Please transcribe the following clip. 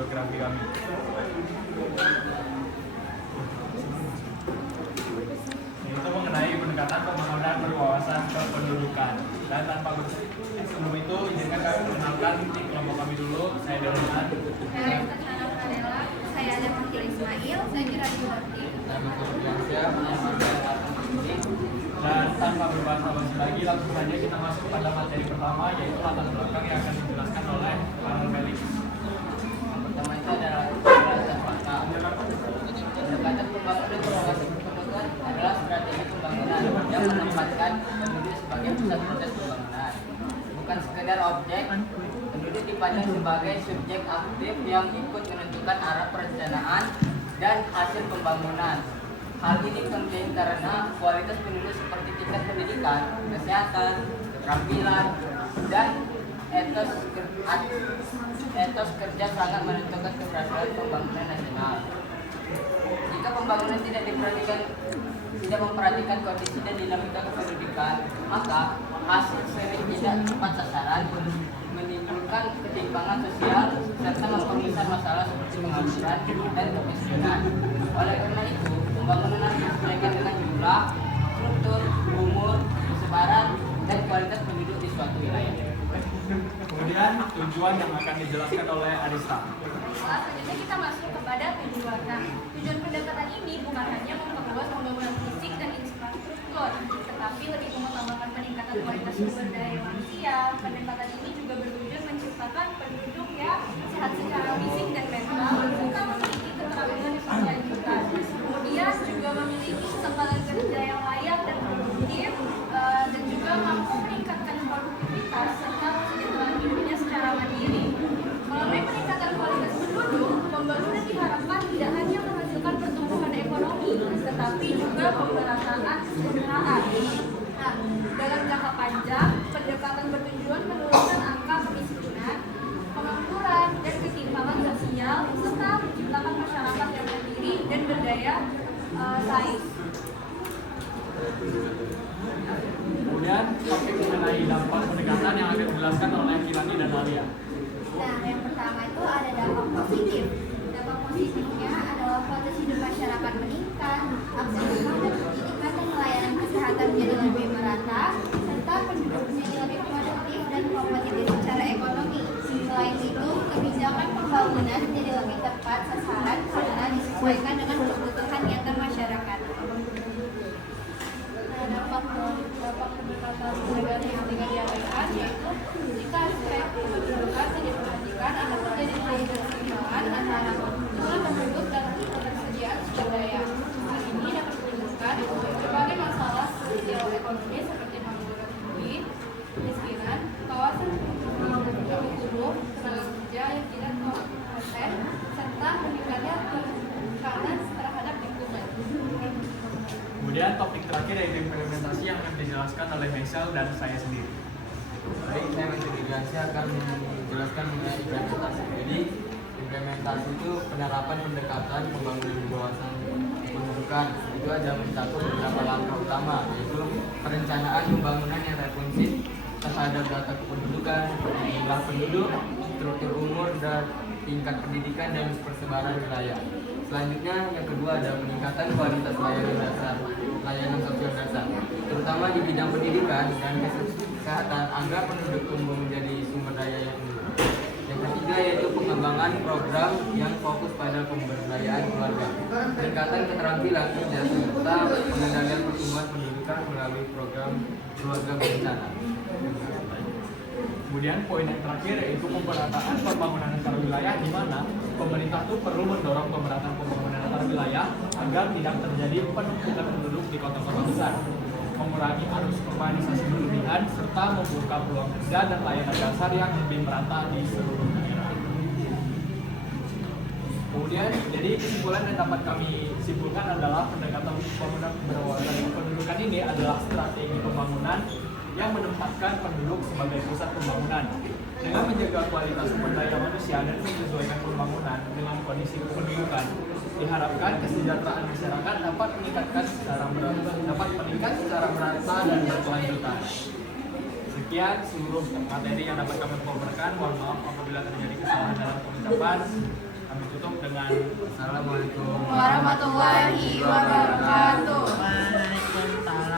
geografi kami. Itu mengenai pendekatan pembangunan berwawasan kependudukan. Dan tanpa sebelum itu izinkan kami mengenalkan kelompok kami dulu. Saya Donian. Saya Tatiana Pradela. Saya ada Mahir Ismail. Saya Kiradi Warti. Dan tanpa berbahasa-basi lagi, langsung saja kita masuk pada materi pertama, yaitu latar belakang yang akan dijelaskan oleh Pak Felix. Pertama itu adalah pendekatan fakta. Pendekatan pembangunan berwawasan kependudukan adalah strategi pembangunan yang menempatkan penduduk sebagai pusat proses pembangunan. Bukan sekedar objek, penduduk dipandang sebagai subjek aktif yang ikut menentukan arah perencanaan dan hasil pembangunan. Hal ini penting karena kualitas penduduk seperti tingkat pendidikan, kesehatan, keterampilan, dan etos kerja sangat menentukan keberhasilan pembangunan nasional. Jika pembangunan tidak memperhatikan kondisi dan dinamika kependudukan, maka hasil sering tidak tepat sasaran, menimbulkan ketimpangan sosial serta memperbesar masalah seperti pengangguran dan kemiskinan. Oleh karena itu, pembangunan harus disesuaikan dengan jumlah, struktur, umur, kesebaran, dan kualitas penduduk di suatu wilayah. Kemudian tujuan yang akan dijelaskan oleh Arista. Baiklah, selanjutnya kita masuk kepada tujuan. Nah, tujuan pendekatan ini bukan hanya memperluas pembangunan fisik dan infrastruktur, tetapi lebih mengutamakan peningkatan kualitas sumber daya manusia. Pendekatan ini juga bertujuan menciptakan penduduk yang sehat secara fisik dan mental, serta memiliki keterampilan sosial juga. Kemudian juga memiliki kesempatan kerja yang layak dan produktif, dan juga mampu meningkatkan produktivitas serta kesejahteraan hidupnya secara mandiri. Melalui peningkatan kualitas penduduk, pembangunan diharapkan tidak hanya menghasilkan pertumbuhan ekonomi, tetapi juga pemerataan kesejahteraan. Nah, dalam jangka panjang, pendekatan bertujuan menurunkan angka kemiskinan, pengangguran, dan ketimpangan sosial, serta menciptakan masyarakat yang mandiri dan berdaya saing. Kemudian topik mengenai dampak pendekatan yang akan dijelaskan oleh Kirani dan Alia. Nah, yang pertama itu ada dampak positif. Dampak positifnya adalah kualitas hidup masyarakat meningkat, akses terhadap pendidikan dan pelayanan kesehatan menjadi lebih merata, serta penduduk menjadi lebih produktif dan kompetitif secara ekonomi. Selain itu, kebijakan pembangunan menjadi lebih tepat sasaran karena disesuaikan dengan kebutuhan nyata masyarakat. Nah, dampak pendekatan pendekatan yang tinggal diabaikan yaitu jika aspek kependudukan tidak diperhatikan akan terjadi keseimbangan antara jumlah penduduk dan ketersediaan sumber daya. Hal ini dapat menimbulkan berbagai masalah sosial ekonomi seperti pengangguran tinggi, kemiskinan, kawasan yang buruk, tenaga kerja yang tidak kompeten, serta meningkatnya tekanan terhadap lingkungan. Kemudian topik terakhir yaitu implementasi yang akan dijelaskan oleh Michel dan saya sendiri. Baik, saya mengintegrasi akan menjelaskan mengenai implementasi. Jadi, implementasi itu penerapan pendekatan pembangunan berwawasan kependudukan. Itu ada mencakup beberapa langkah utama, yaitu perencanaan pembangunan yang responsif terhadap data kependudukan, jumlah penduduk, struktur umur, dan tingkat pendidikan dan persebaran wilayah. Selanjutnya, yang kedua ada peningkatan kualitas layanan sosial dasar, terutama di bidang pendidikan dan kesehatan agar penduduk tumbuh menjadi sumber daya yang unggul. Yang ketiga yaitu pengembangan program yang fokus pada pemberdayaan keluarga, peningkatan keterampilan kerja serta pengendalian pertumbuhan pendidikan melalui program keluarga berencana. Kemudian poin yang terakhir yaitu pemerataan pembangunan antar wilayah, di mana pemerintah itu perlu mendorong pemerataan pembangunan antar wilayah agar tidak terjadi penumpukan penduduk di kota-kota besar, mengurangi arus urbanisasi berlebihan, serta membuka peluang kerja dan layanan dasar yang lebih merata di seluruh daerah. Kemudian, jadi kesimpulan yang dapat kami simpulkan adalah pendekatan pembangunan berwawasan kependudukan ini adalah strategi pembangunan yang menempatkan penduduk sebagai pusat pembangunan dengan menjaga kualitas sumber daya manusia dan menyesuaikan pembangunan dengan kondisi kependudukan. Diharapkan kesejahteraan masyarakat dapat meningkat secara merata dan berkelanjutan. Sekian seluruh materi yang dapat kami paparkan. Mohon maaf apabila terjadi kesalahan dalam pengucapan. Kami tutup dengan Assalamualaikum warahmatullahi wabarakatuh.